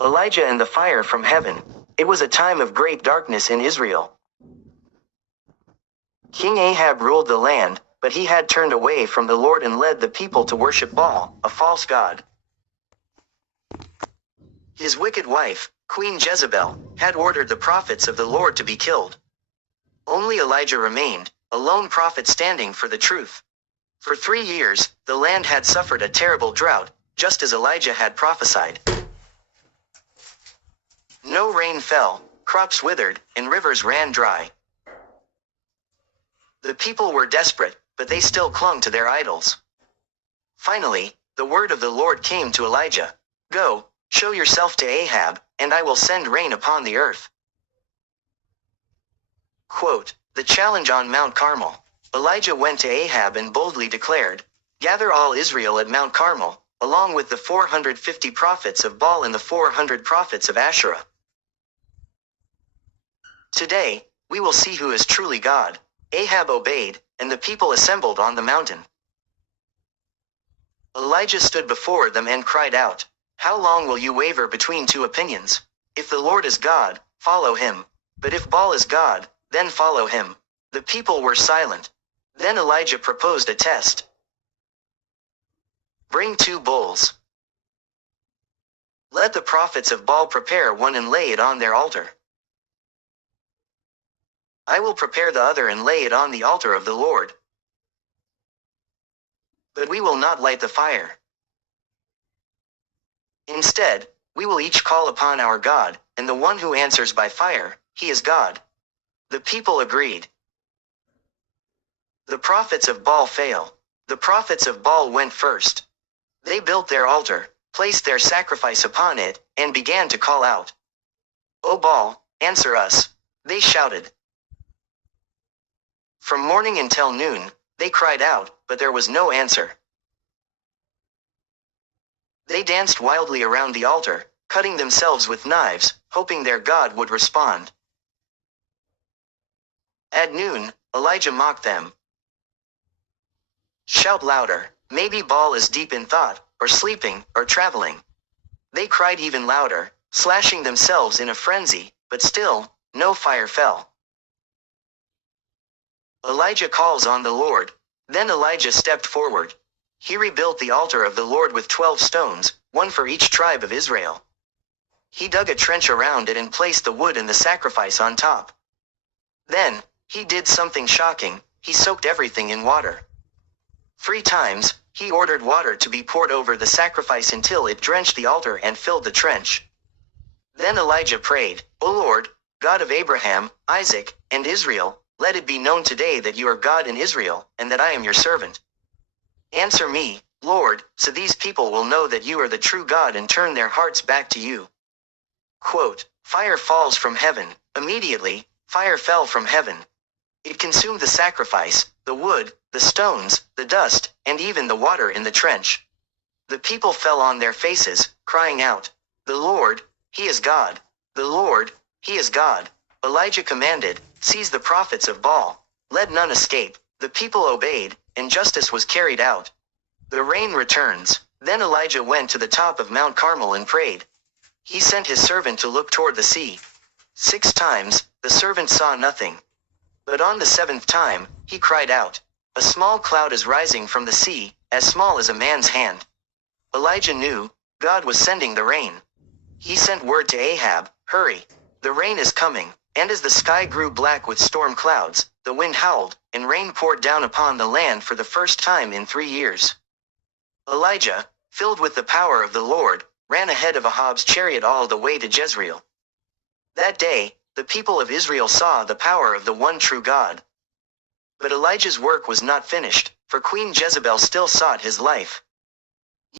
Elijah and the fire from heaven. It was a time of great darkness in Israel. King Ahab ruled the land, but he had turned away from the Lord and led the people to worship Baal, a false god. His wicked wife, Queen Jezebel, had ordered the prophets of the Lord to be killed. Only Elijah remained, a lone prophet standing for the truth. For 3 years, the land had suffered a terrible drought, just as Elijah had prophesied. No rain fell, crops withered, and rivers ran dry. The people were desperate, but they still clung to their idols. Finally, the word of the Lord came to Elijah. Go, show yourself to Ahab, and I will send rain upon the earth. Quote, the challenge on Mount Carmel. Elijah went to Ahab and boldly declared, gather all Israel at Mount Carmel, along with the 450 prophets of Baal and the 400 prophets of Asherah. Today, we will see who is truly God. Ahab obeyed, and the people assembled on the mountain. Elijah stood before them and cried out, how long will you waver between two opinions? If the Lord is God, follow him. But if Baal is God, then follow him. The people were silent. Then Elijah proposed a test. Bring 2 bulls. Let the prophets of Baal prepare one and lay it on their altar. I will prepare the other and lay it on the altar of the Lord. But we will not light the fire. Instead, we will each call upon our God, and the one who answers by fire, he is God. The people agreed. The prophets of Baal fail. The prophets of Baal went first. They built their altar, placed their sacrifice upon it, and began to call out. O Baal, answer us. They shouted. From morning until noon, they cried out, but there was no answer. They danced wildly around the altar, cutting themselves with knives, hoping their God would respond. At noon, Elijah mocked them. Shout louder, maybe Baal is deep in thought, or sleeping, or traveling. They cried even louder, slashing themselves in a frenzy, but still, no fire fell. Elijah calls on the Lord. Then Elijah stepped forward. He rebuilt the altar of the Lord with 12 stones, one for each tribe of Israel. He dug a trench around it and placed the wood and the sacrifice on top. Then, he did something shocking. He soaked everything in water. 3 times, he ordered water to be poured over the sacrifice until it drenched the altar and filled the trench. Then Elijah prayed, O Lord, God of Abraham, Isaac, and Israel, let it be known today that you are God in Israel, and that I am your servant. Answer me, Lord, so these people will know that you are the true God and turn their hearts back to you. Quote, fire falls from heaven. Immediately, fire fell from heaven. It consumed the sacrifice, the wood, the stones, the dust, and even the water in the trench. The people fell on their faces, crying out, the Lord, he is God. The Lord, he is God. Elijah commanded, seize the prophets of Baal. Let none escape. The people obeyed, and justice was carried out. The rain returns. Then Elijah went to the top of Mount Carmel and prayed. He sent his servant to look toward the sea. 6 times, the servant saw nothing. But on the 7th time, he cried out, a small cloud is rising from the sea, as small as a man's hand. Elijah knew, God was sending the rain. He sent word to Ahab, hurry. The rain is coming. And as the sky grew black with storm clouds, the wind howled, and rain poured down upon the land for the first time in 3 years. Elijah, filled with the power of the Lord, ran ahead of Ahab's chariot all the way to Jezreel. That day, the people of Israel saw the power of the one true God. But Elijah's work was not finished, for Queen Jezebel still sought his life.